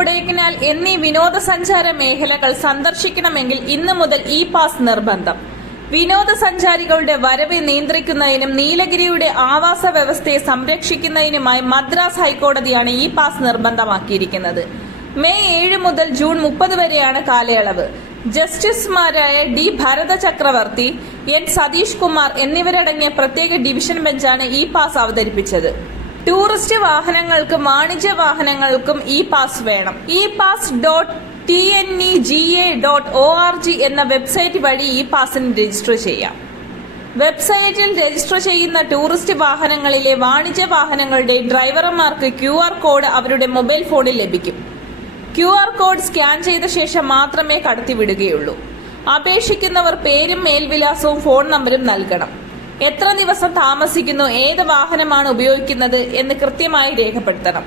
കൊടൈക്കനാൽ എന്നീ വിനോദസഞ്ചാര മേഖലകൾ സന്ദർശിക്കണമെങ്കിൽ ഇന്നു മുതൽ ഇ പാസ് നിർബന്ധം. വിനോദസഞ്ചാരികളുടെ വരവ് നിയന്ത്രിക്കുന്നതിനും നീലഗിരിയുടെ ആവാസ വ്യവസ്ഥയെ സംരക്ഷിക്കുന്നതിനുമായി മദ്രാസ് ഹൈക്കോടതിയാണ് ഇ പാസ് നിർബന്ധമാക്കിയിരിക്കുന്നത്. മെയ് 7 മുതൽ ജൂൺ 30 വരെയാണ് കാലയളവ്. ജസ്റ്റിസുമാരായ ഡി ഭരത ചക്രവർത്തി, എൻ സതീഷ് കുമാർ എന്നിവരടങ്ങിയ പ്രത്യേക ഡിവിഷൻ ബെഞ്ചാണ് ഇ പാസ് അവതരിപ്പിച്ചത്. ടൂറിസ്റ്റ് വാഹനങ്ങൾക്കും വാണിജ്യ വാഹനങ്ങൾക്കും ഇ പാസ് വേണം. epass.tnega.org എന്ന വെബ്സൈറ്റ് വഴി ഇ പാസിന് രജിസ്റ്റർ ചെയ്യാം. വെബ്സൈറ്റിൽ രജിസ്റ്റർ ചെയ്യുന്ന ടൂറിസ്റ്റ് വാഹനങ്ങളിലെ വാണിജ്യ വാഹനങ്ങളുടെ ഡ്രൈവർമാർക്ക് QR കോഡ് അവരുടെ മൊബൈൽ ഫോണിൽ ലഭിക്കും. QR കോഡ് സ്കാൻ ചെയ്ത ശേഷം മാത്രമേ കടത്തിവിടുകയുള്ളൂ. അപേക്ഷിക്കുന്നവർ പേരും മേൽവിലാസവും ഫോൺ നമ്പരും നൽകണം. എത്ര ദിവസം താമസിക്കുന്നു, ഏത് വാഹനമാണ് ഉപയോഗിക്കുന്നത് എന്ന് കൃത്യമായി രേഖപ്പെടുത്തണം.